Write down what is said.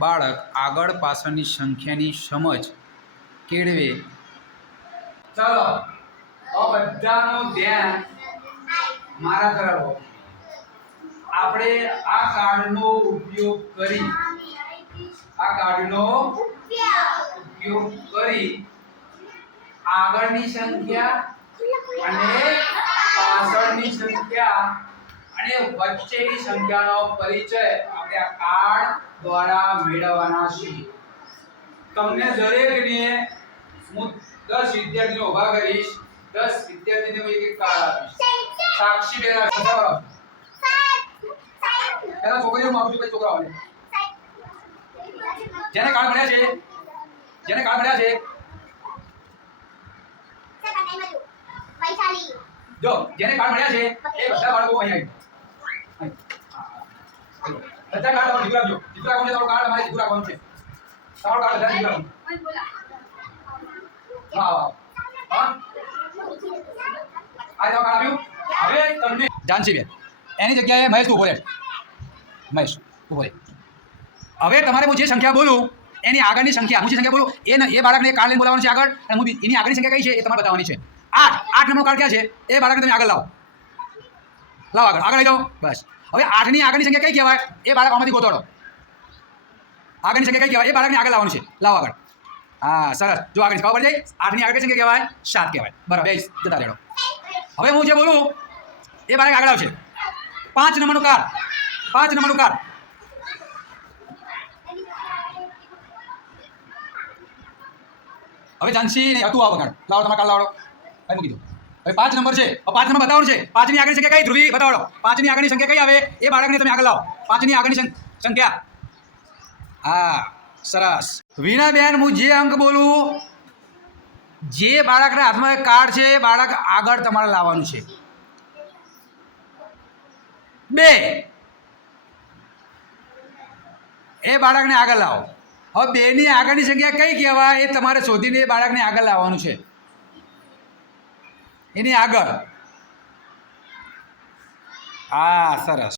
બાળક આગળ પાછળની સંખ્યાની સમજ કેળવે. ચલો બધાનું ધ્યાન મારા તરફ આપણે આ કાર્ડનો ઉપયોગ કરી, આ કાર્ડનો ઉપયોગ કરી આગળની સંખ્યા અને પાછળની સંખ્યા અને વચ્ચેની સંખ્યાનો પરિચય. આપણે આ કાર્ડ દ્વારા મેળવવાના છીએ. તમને દરેકને હું દસ વિદ્યાર્થીઓ ઊભા કરીશ. દસ વિદ્યાર્થીને હું એક એક કાર્ડ આપીશ. સાક્ષી બેન આપશે. છોકરીઓ પહેલા છોકરીઓને આપું પછી છોકરાઓને. જેને કાર્ડ મળ્યા છે, જેને કાર્ડ મળ્યા છે. જો, જેને કાર્ડ મળ્યા છે, એ બધા બાળકો અહીં આવી બધા કાર્ડ તમારે દીકરા જો દીકરા છે તમારું કાર્ડ અમારે દીકરા કોણ છે. તારો કાર્ડ બધા દીકરા હા હા? આ તમારું કાર્ડ આવ્યું હવે તમને જાનસી બેન, એની જગ્યાએ મહેશ ઊભો રહે. મહેશ ઊભો રહે. હવે તમારે હું જે સંખ્યા બોલું, એની આગળની સંખ્યા, હું જે સંખ્યા બોલું, એ એ બાળકને કાર્ડ લઈને બોલાવવાનું છે આગળ, અને હું એની આગળની સંખ્યા કઈ છે, એ તમારે બતાવવાની છે. આઠ આઠ નંબરનો કાર્ડ ક્યાં છે? એ બાળકને તમે આગળ લાવો. લાવો આગળ. આગળ લઈ જાઓ. બસ. હવે આઠની આગળની સંખ્યા કઈ કહેવાય? એ બાળક આમાંથી ગોતોડો. આગળની સંખ્યા કઈ કહેવાય? એ બાળકને આગળ લાવવાનું છે. લાવ આગળ. હા, સરસ. જો આગળ ખબર પડી જાય? આઠની આગળ સંખ્યા કહેવાય? સાત કહેવાય. બરાબર. બે જતા રહેડો હવે હું જે બોલું, એ બાળક આગળ આવશે. પાંચ નંબરનું કાર્ડ પાંચ નંબરનું કાર્ડ હવે જાનસી હતું આવો કાર્ડ લાવો, તમારે કાર્ડ લાવો. કઈ મૂકી દો? હવે પાંચ નંબર છે. પાંચ નંબર બતાવવાનું છે. પાંચની આગળની સંખ્યા કઈ, ધ્રુવી? બતાવો. પાંચની આગળની સંખ્યા કઈ આવે? એ બાળકને તમે આગળ લાવો. પાંચની આગળની સંખ્યા. હા, સરસ. વીણાબેન, હું જે અંક બોલું, જે બાળકના હાથમાં કાર્ડ છે, એ બાળક આગળ તમારે લાવવાનું છે. બે. એ બાળકને આગળ લાવો. હવે બેની આગળની સંખ્યા કઈ કહેવાય? એ તમારે શોધીને એ બાળકને આગળ લાવવાનું છે. એની આગળ. હા સરસ.